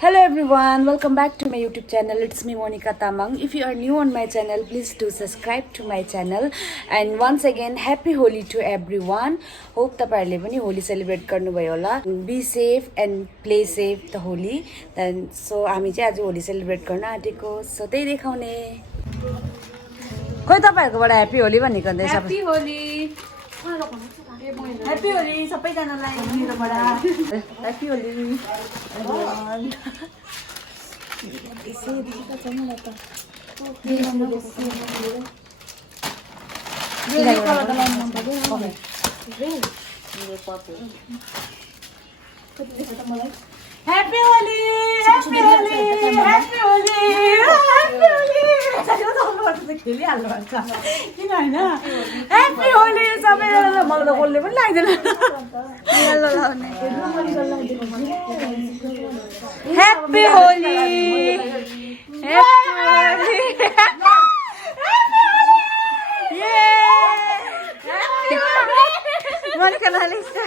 Hello everyone, welcome back to my YouTube channel. It's me Monica Tamang. If you are new on my channel, please do subscribe to my channel. And once again, happy Holi to everyone. Hope तपाईहरुले पनि Holi celebrate गर्नुभयो होला. Be safe and play safe the Holi. Then so हामी चाहिँ आज Holi celebrate गर्न आँटेको. So त्यही देखाउने. खोइ तपाईहरुकोबाट ह्यापी होली भनेको अन्त ह्यापी होली ह्यापी होली सबैजनालाई मेरोबाट happy Holi Happy Holi! Happy Holi! Happy Holi! खेलिहाल्नु भन्छ किन होइन ह्याप्पी होली सबैजनालाई मलाई त कसले पनि लाग्दैन happy Holi Monica Lalisa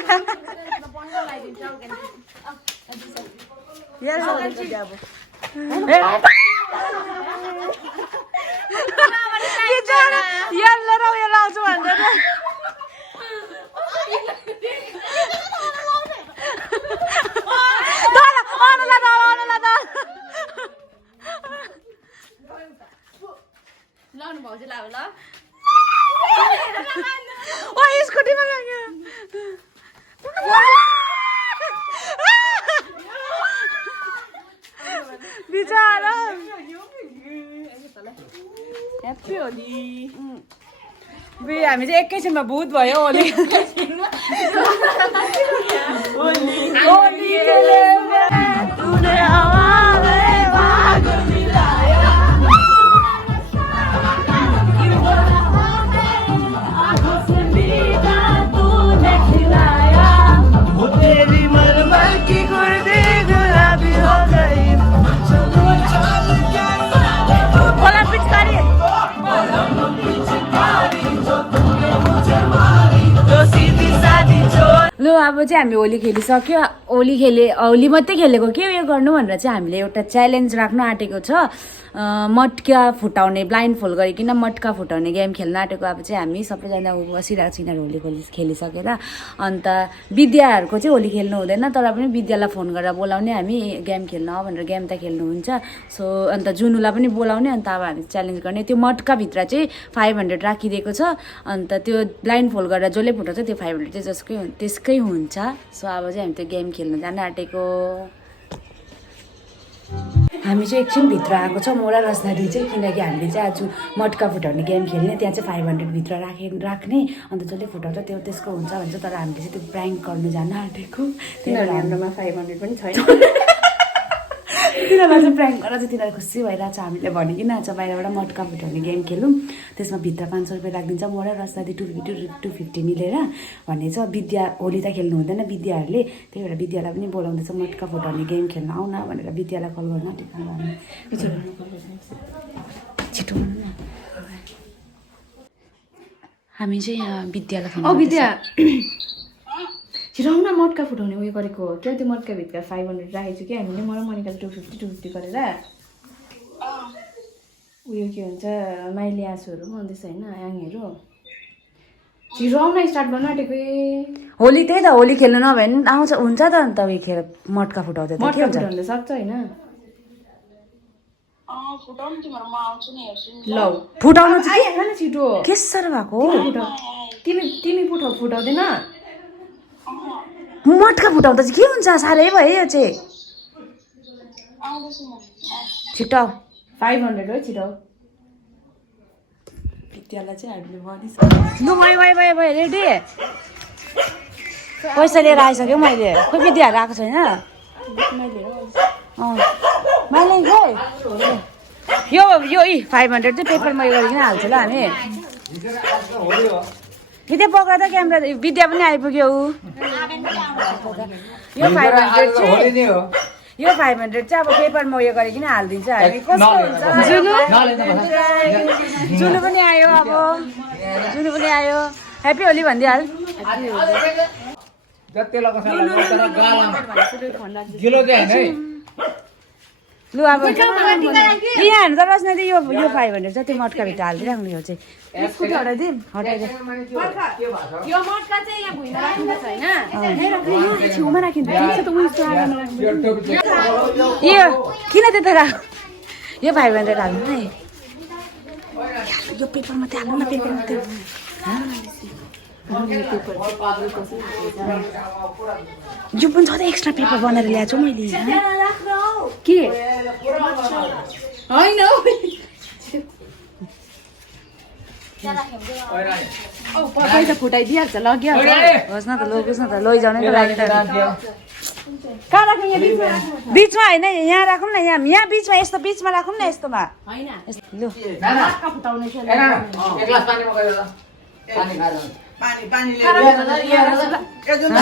Yellow raw yung laos mo ando na. Dala, ano la. लाउनु भयो चाहिँ लाउ ल Oh, scooty mo lang yan. Bicara. Happy Holi बे हामी चाहिँ एकैछिनमा भूत भयो होली होली तूने हमारे भाग मिलाया आँखों से मीठा तूने खिलाया वो तेरी मरमर की कुर्ती गुलाबी हो गई बोला पिचकारी ल अब चाहिँ हामी होली खेलिसक्यो होली मात्रै खेलेको के उयो गर्नु भनेर चाहिँ हामीले एउटा च्यालेन्ज राख्नु आँटेको छ मटका फुटाउने ब्लाइन्ड फोल्ड गरिकन मटका फुटाउने गेम खेल्न आँटेको अब चाहिँ हामी सबैजना बसिरहेको छ यिनीहरू होली खेलिसकेर अन्त विद्याहरूको चाहिँ होली खेल्नु हुँदैन तर पनि विद्यालाई फोन गरेर बोलाउने हामी गेम खेल्न भनेर गेम त खेल्नुहुन्छ सो अन्त जुनुलाई पनि बोलाउने अन्त अब हामी च्यालेन्ज गर्ने त्यो मटकाभित्र चाहिँ 500 राखिदिएको छ अन्त त्यो ब्लाइन्ड फोल्ड गरेर जसले फुटाउँछ त्यो 500 चाहिँ त्यसकै हुन्छ सो अब चाहिँ हामी त्यो गेम खेल्न जान आँटेको हामी चाहिँ एकछिन भित्र आएको छ मोरा रसदारी चाहिँ किनकि हामीले चाहिँ आज मटका फुटाउने गेम खेल्ने त्यहाँ चाहिँ 500 भित्र राख्ने अन्त जसले फुटाउँछ त्यो त्यसको हुन्छ भन्छ तर हामीले चाहिँ त्यो प्र्याङ्क गर्नु जान आँटेको तिनीहरू हाम्रोमा 500 पनि छैन तिनीहरूलाई चाहिँ प्र्याङ्क गरेर चाहिँ तिनीहरू खुसी भइरहेको छ हामीले भनिकन आज बाहिरबाट मटका फुटाउने गेम खेलौँ त्यसमा भित्र 500 रुपियाँ राखिदिन्छ मोरा रसदारी 250 मिलेर भन्ने छ विद्या होली त खेल्नु हुँदैन विद्याहरूले त्यही भएर विद्यालाई पनि बोलाउँदैछ मटका फुटाउने गेम खेल्न आउन भनेर विद्यालाई कल गर्न छिटो हामी चाहिँ यहाँ विद्यालाई विद्या छिराउन मटका फुटाउने उयो गरेको हो क्या त्यो मटकाभित्र 500 राखेको छु कि हामीले मलाई मनिका 250 गरेर उयो के हुन्छ माइली आँसुहरू पनि आउँदैछ होइन आङहरू छिराउन स्टार्ट गर्न आँटेको होली त्यही त होली खेल्नु नभए पनि आउँछ हुन्छ त अन्त उयो खेल मटका फुटाउँदा त के हुन्छ फुटाउनु सक्छ होइन ल फुटाउनु चाहिँ के छिटो के साह्रो भएको तिमी फुटाउँदैन मटका फुटाउँदा चाहिँ के हुन्छ साह्रै भयो यो चाहिँ छिटो 500 हो छिटो विद्यालाई चाहिँ हामीले भनिसक्यो लु भयो रेडी पैसा लिएर आइसक्यो मैले खोइ विद्याहरू आएको छैन मैले खोइ यो 500 चाहिँ पेपरमा उयो गरिकन हाल्छ ल हामी विद्या पक्रा त क्यामेरा विद्या पनि आइपुग्यो यो 500 चाहिँ यो 500 चाहिँ अब पेपरमा उयो गरिकन हालिदिन्छ हामी कस्तो हुन्छ जुनु पनि आयो अब जुनु पनि आयो ह्यापी होली भनिदिहाल जति लगाउँछ गिलो चाहिँ हैन लु अब यहाँ हेर्नु त रचनाले यो 500 छ त्यो मटकाभित्र हालिदिइराख्नु यो चाहिँ हटाइदिउँ हटाइदिउँ यो मटका चाहिँ यहाँ भुइँमा राखिन्छ हैन छेउमा राखिन्छ त उयसको आगोमा यो किन त्यता राख यो 500 हाल्नु है यो पेपरमा त्यो हाल्नु न पेपरमा त्यो यो पनि छ त एक्स्ट्रा पेपर बनाएर ल्याएको छु मैले के हैन पैसा फुटाइदिइहाल्छ लगिहाल्छ होस् न त लगोस् न त लैजाउनै त लागि कहाँ राख्ने यहाँ बिचमा बिचमा होइन यहाँ राखौँ न यहाँ बिचमा यस्तो बिचमा राखौँ न यस्तोमा हैन लु मटका फुटाउने खेल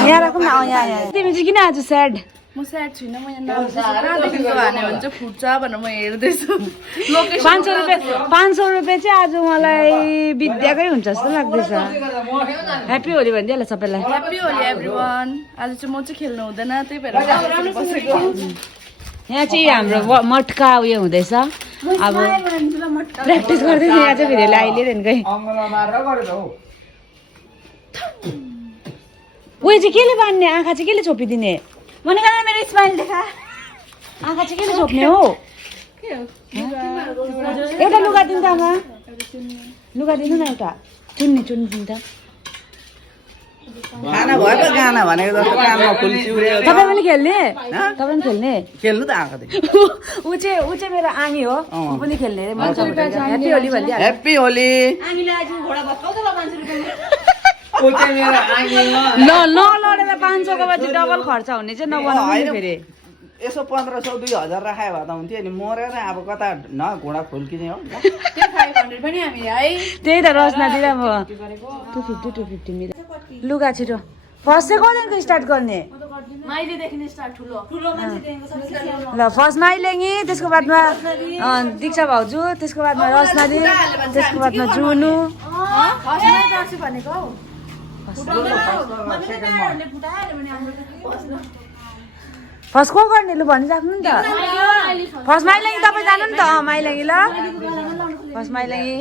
यहाँ राखौँ न यहाँ तिमी चाहिँ किन आज स्याड म स्याड छुइनँ म यहाँ नाच्दैछु हाने भने चाहिँ फुट्छ भनेर म हेर्दैछु 500 रुपियाँ चाहिँ आज मलाई विद्याकै हुन्छ जस्तो लाग्दैछ ह्याप्पी होली भनिदिइहाल सबैलाई ह्याप्पी होली एभ्रिवान आज चाहिँ म चाहिँ खेल्नु हुँदैन त्यही भएर बसेको यहाँ चाहिँ हाम्रो मटका उयो हुँदैछ अब प्र्याक्टिस गर्दैछ यहाँ चाहिँ फेरि आइलिएदेखिकै उयो चाहिँ केले बान्ने आँखा चाहिँ केले छोपिदिने मनिका मेरो स्माइल देखा आँखा चाहिँ केले छोप्ने हो एउटा लुगा दिनु त आमा लुगा दिनु न एउटा चुन्नी दिनु त खाना भयो त गाना भनेको जस्तो कानमा फुल चिउरे तपाईँ पनि खेल्ने तपाईँ पनि खेल्ने खेल्नु त आएको ऊ चाहिँ मेरो आँगी हो ऊ पनि खेल्ने अरे ह्याप्पी होली भनिदिइहाल्छ ह्याप्पी होली नलडेर 500 को पछि डबल खर्च हुने चाहिँ नबनाउनु फेरि यसो 1500 2000 राखायो भए त हुन्थ्यो नि मरेर अब कता न घोडा फुल्किने हो 500 पनि हामी है त्यही त रचना दिँदा म 250 मिला लुगा छिटो फर्स्ट चाहिँ कहिलेदेखिको स्टार्ट गर्ने माइलेदेखि स्टार्ट ठुलो मान्छेदेखिको ल फर्स्ट माइलेङ्गी त्यसको बादमा दीक्षा भाउजू त्यसको बादमा रचना दी त्यसको बादमा जुनु भनेको हौ फर्स्ट को गर्ने लु भनिराख्नु नि त फर्स्ट माइलेङ्गी तपाईँ जानु नि त माइलेङ्गी ल फर्स्ट माइलेङ्गी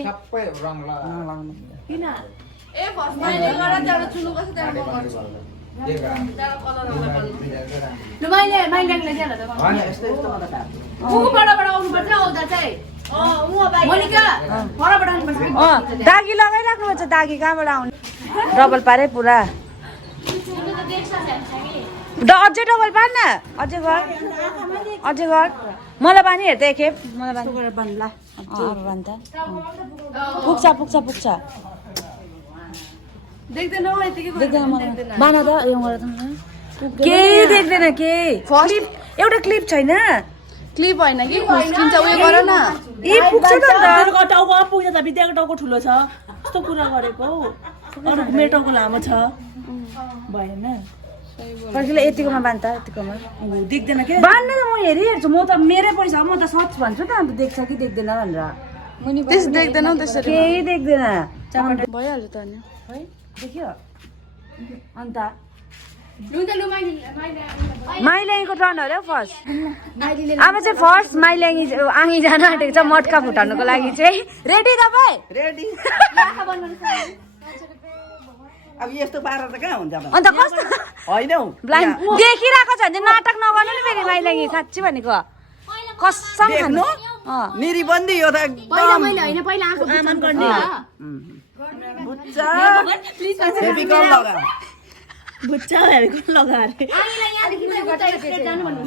किन ए फर्स्ट माइले गरेर त्यहाँ चुनु कसो त्यहाँ म गर्छु ल माइलेङले दिएला त कुकुबाट आउनु पर्छ आउँदा चाहिँ मोनिका परबाट आउनु पर्छ दागी लगाइराख्नु पर्छ दागी कहाँबाट आउने डबल पारे पुरा अझै डबल पार न अझै गर मलाई पानी हेर त एकखेप मलाई पानी पुग्छ देख्दैन हौ यतिकै बाना त यो गरेर केही देख्दैन केही एउटा क्लिप छैन क्लिप होइन कि खुस्किन्छ उयो गर न ए पुग्छ त टाउको पुग्छ त विद्याको टाउको ठुलो छ कस्तो कुरा गरेको हौ अरूको मेरो टाउको लामो छ भएन फर्किला यतिकोमा बान्ध यतिकोमा देख्दैन के बान्ने त म हेरिहेर्छु म त मेरै पैसा म त सच भन्छु त अन्त देख्छ कि देख्दैन भनेर त्यस देख्दैनौ त्यसरी केही देख्दैन भइहाल्यो त अनि है देखियो अन्त माइल्याङीको टर्न हो फर्स्ट अब चाहिँ फर्स्ट माइल्याङी आँगी जान आँटेको छ मटका फुटाउनुको लागि चाहिँ रेडी तपाईँ रेडी अब यस्तो पारेर त कहाँ हुन्छ अन्त कस्तो होइन हौ ब्लाइन्ड देखिरहेको छ भने नाटक नगर्नु नि फेरि माइल्याङी साँच्ची भनेको कसम खानु निरीबन्दी यो त एकदम पहिला आँखा आमान गर्ने बुच्चा फेभिकल लगा बुच्चा हेरेको लगा अरे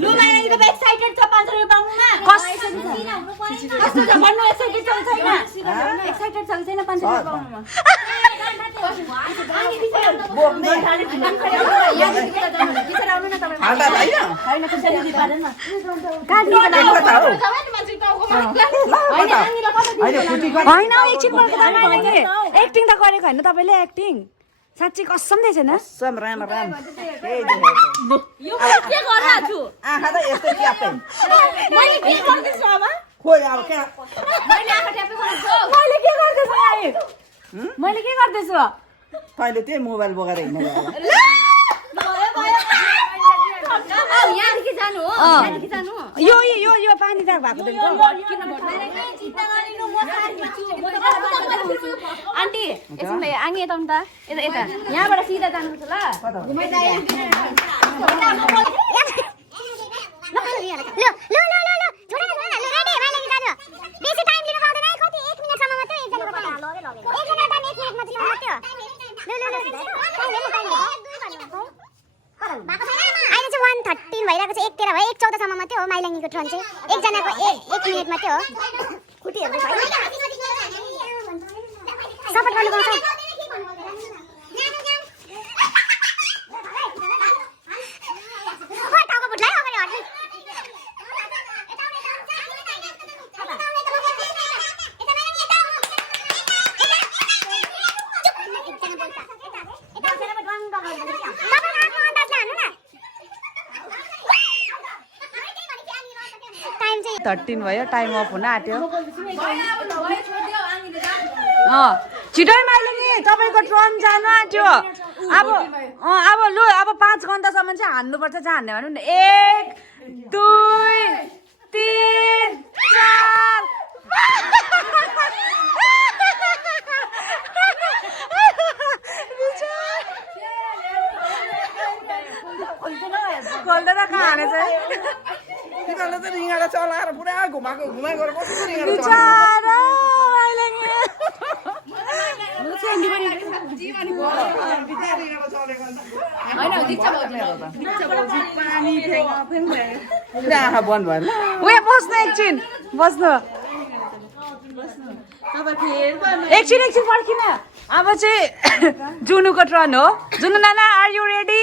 लु माइलेङ त एक्साइटेड छ 500 रुपैयाँ पाउनुमा कस्तो छ भन्नु एक्साइटेड छ छैन एक्साइटेड छ छैन 500 रुपैयाँ पाउनुमा बोक्ने आटा छैन होइन एकछिन एक्टिङ त गरेको होइन तपाईँले एक्टिङ साँच्ची कसम दिएछ न सम राम केही देखेको यो के गरिरहेको छु आँखा त यस्तै ट्याप्पै मैले के गर्दैछु अब खोइ अब क्या मैले आँखा ट्याप्पै गरेछु मैले के गर्दैछु मैले के गर्दैछु तैँले त्यही मोबाइल बोकेर हिँड्नु यहाँदेखि जानु हो यहाँदेखि जानु यो यो पानी राख भएको देख्यो आन्टी यसो आगे यता त यता यता यहाँबाट सिधा जानुपर्छ ल अहिले चाहिँ 1:13 भइरहेको छ 1:13 भयो 1:14 मात्रै हो माइलाङ्गीको ट्रेन चाहिँ एकजनाको 1 मिनेट मात्रै हो खुटीहरु सपोर्ट गर्नु पर्छ टाइम चाहिँ 13 भयो टाइम अफ हुन आँट्यो छिटै माइलाङ्गी तपाईँको ट्रन जानु आँट्यो अब लु अब 5 घन्टासम्म चाहिँ हान्नुपर्छ चाहिँ हान्ने भनौँ न 1 2 3 4 खोल्दैन कहाँ हाने चाहिँ तिनीहरूले त रिङ्गाडा चलाएर पुरा घुमाएको कस्तो रिङ्गाडा बिचारा माइलाङ्गी आँखा बन्द भएन उयो बस्नु एकछिन बस्नु एकछिन पर्खिन अब चाहिँ जुनुको ट्रन हो जुनु नाना आर यु रेडी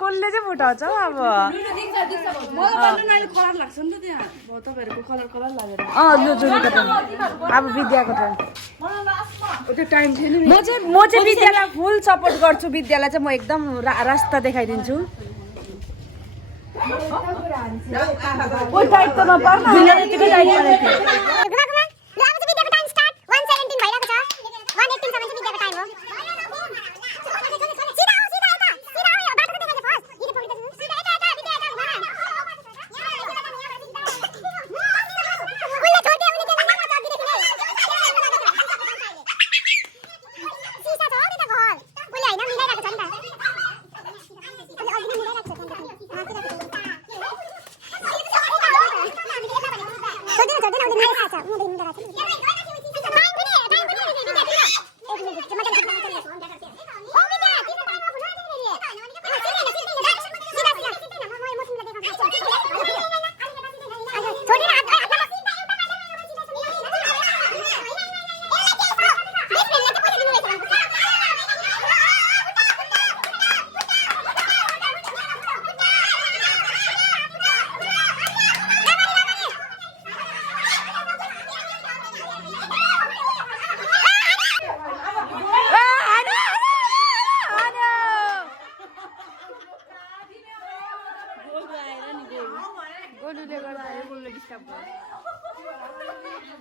कसले चाहिँ फुटाउँछ अब अब विद्याको म चाहिँ विद्यालाई फुल सपोर्ट गर्छु विद्यालाई चाहिँ म एकदम रास्ता देखाइदिन्छु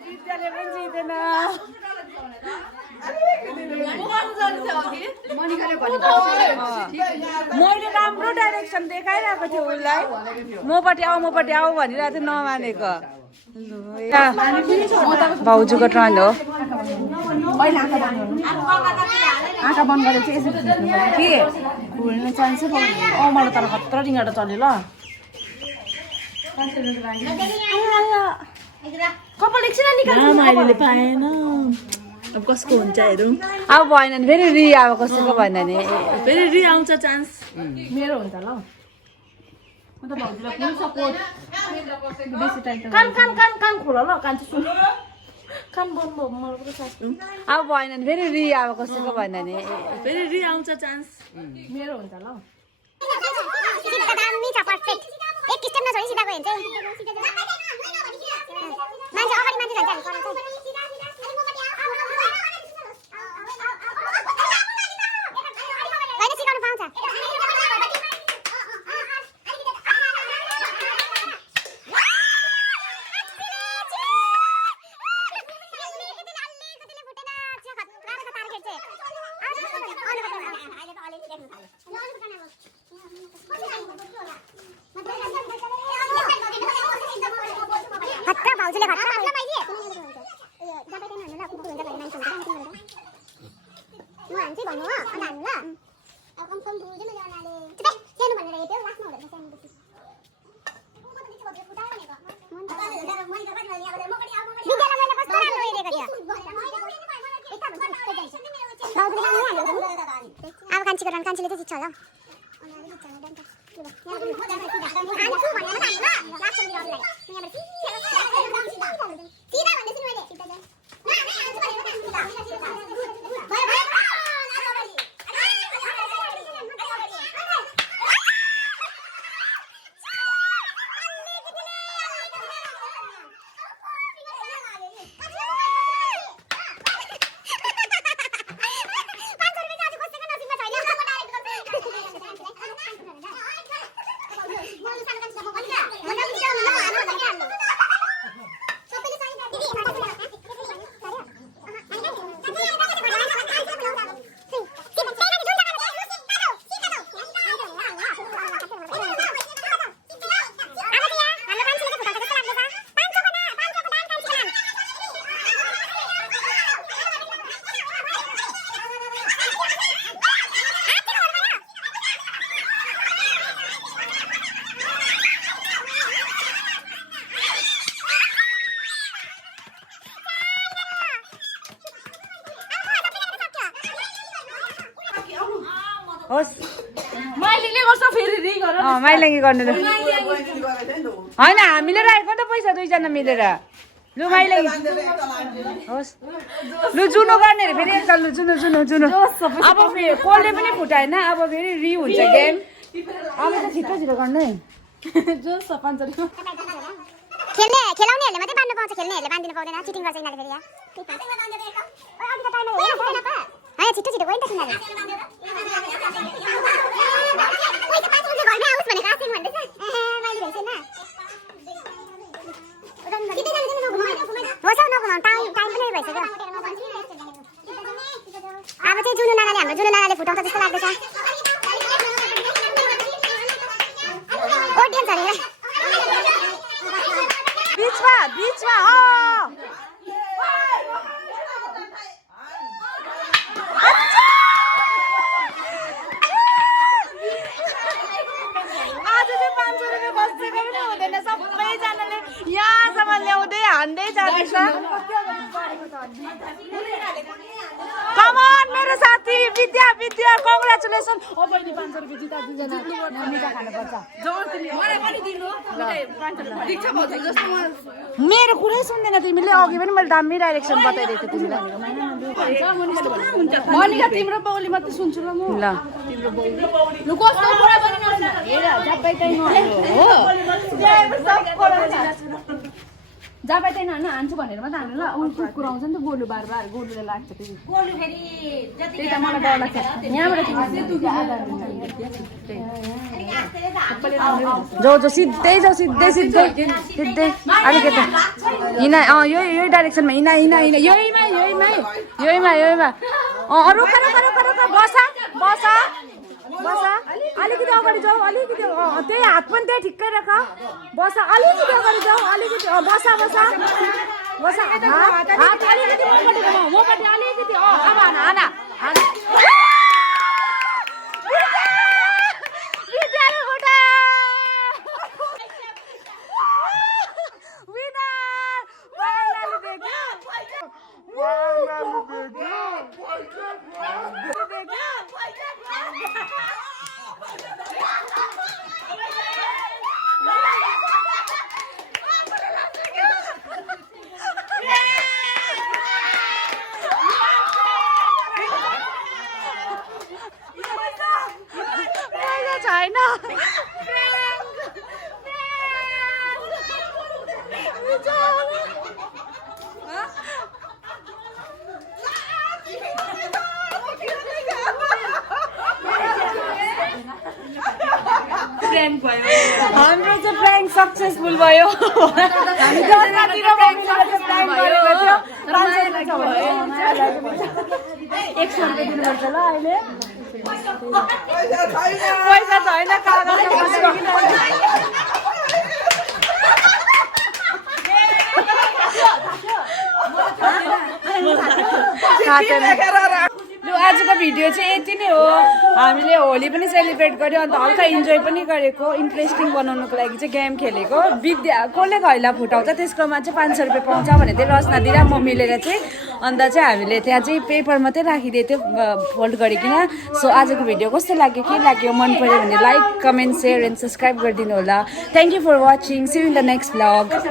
विद्याले पनि जित्दैन मैले राम्रो डाइरेक्सन देखाइरहेको थिएँ उसलाई मपट्टि आऊ भनिरहेको थिएँ नमानेको भाउजूको टर्न हो आँखा बन्द गरेर चाहिँ यसरी के खुल्ने चान्स मलाई तर खतरा रिङ्गाटा चल्यो ल कपाल एकछिन निकाल्नु पाएन अब कसको हुन्छ हेरौँ अब भएन नि फेरि रि अब कसैको भएन नि फेरि रि आउँछ चान्स मेरो हुन्छ ल म त भाउजूलाई फुल सपोर्ट बेसी टाइम कान खोल ल कान चाहिँ सुन खाम बम बम मलाई पनि सास अब भएन भने फेरि रि अब कसैको भएन भने फेरि रि आउँछ चान्स मेरो हुन्छ ल सिधा दामी छ पर्फेक्ट एक स्टेपमा छोडी सिधा गयो भने चाहिँ मान्छे अगाडि मान्छे जान्छ हामी कराउँछ होइन सिकाउनु पाउँछ खतरा भाउजूले खतरा पाइदिए म हान्छ भन्नु हो अन्त हान्नु ल अब कम बुझ्दैन जनाले सानो भनेर हेट्यो लास्टमा हुँदैन सानो बुझ्नु विद्यालयले कस्तो राम्रो हेरेको थियो अब कान्छीको रन कान्छीले चाहिँ जित्छ होला होस् माइलीले गर्छ फेरि रि गर माइलेङ्गी गर्नु त होइन हामीले राखेको त पैसा दुईजना मिलेर लु माइलेङ्गी होस् लु जुनो गर्ने अरे फेरि एकताल लु जुनो जुनो जुनो अब फेरि कसले पनि फुटाएन अब फेरि रि हुन्छ गेम अब त छिटो छिटो गर्नु है जोस 500 खेलाउनेहरूले मात्रै बाँड्नु पाउँछ खेल्नेहरूले बाँधिनु पाउँदैन चिटिङ गर्छ यिनीहरूले फेरि यहाँ छिटो छिटो गयो नि त तिनीहरूले घरमै आओस् भनेको आसिङ भन्दैछ मैले भइसकेन होस् हौ नघुमाउँ टाइम पनि भइसक्यो अब चाहिँ जुनु नानाले हाम्रो जुनु नानाले फुटाउँछ जस्तो लाग्दैछ ऑडियन्सहरुले बीचमा बीचमा आज चाहिँ 500 रुपैयाँ बस्दिएको पनि हुँदैन सबैजनाले यहाँसम्म ल्याउँदै हान्दै जाँदैछ कम अन मेरो साथी विद्या विद्या कङ्ग्रेचुलेसन ओ बहिनी 500 रुपैयाँ जिता दुईजना मिठा खानुपर्छ मलाई पनि दिनु दीक्षा भन्छ जस्तो मेरो कुरै सुन्दैन तिमीले अघि पनि मैले दामी डाइरेक्सन बताइदिएको थिएँ तिमीलाई मनिका तिम्रो बौली मात्र सुन्छु ल म ल तिम्रो बौली लु कस्तो कुरा पनि नसुन हेर जबै तै न हो जबै तै न हान्छु भनेर मात्र हान्नु ल उनी कुकुर आउँछ नि त गोलु बार गोलुले लाग्छ फेरि गोलु फेरि जति त्यही त मलाई डर लाग्छ यहाँबाट जो जो सिधै जाऊ सिधै सिधै सिधै अलिकति हिँड यही डाइरेक्सनमा हिँड हिँड हिँड यहीमा यहीमा यहीमा यहीमा रुख रुख रुख रुख बस बस बस अलिकति अगाडि जाऊ अलिकति त्यही हात पनि त्यही ठिक्कै राख बस अलिकति अगाडि जाऊ अलिकति बस बस बस हात अलिकति मपट्टि अलिकति अब हान हान हान हाम्रो चाहिँ प्र्याङ्क सक्सेसफुल भयो हामी दसतिर मम्मीले चाहिँ प्र्याङ्क गरेको थियो 500 रुपियाँ छ भने 100 रुपियाँ दिनुपर्छ ल अहिले पैसा छैन लु आजको भिडियो चाहिँ यति नै हो हामीले होली पनि सेलिब्रेट गर्यो अन्त हल्का इन्जोय पनि गरेको इन्ट्रेस्टिङ बनाउनुको लागि चाहिँ गेम खेलेको विद्या कसले घैला फुटाउँछ त्यसकोमा चाहिँ 500 रुपियाँ पाउँछ भने चाहिँ रस्ना दिएर म मिलेर चाहिँ अन्त चाहिँ हामीले त्यहाँ चाहिँ पेपर मात्रै राखिदिएको थियो फोल्ड गरिकन सो आजको भिडियो कस्तो लाग्यो के लाग्यो मन पर्यो भने like comment share and subscribe गरिदिनु होला thank you for watching see you in the next vlog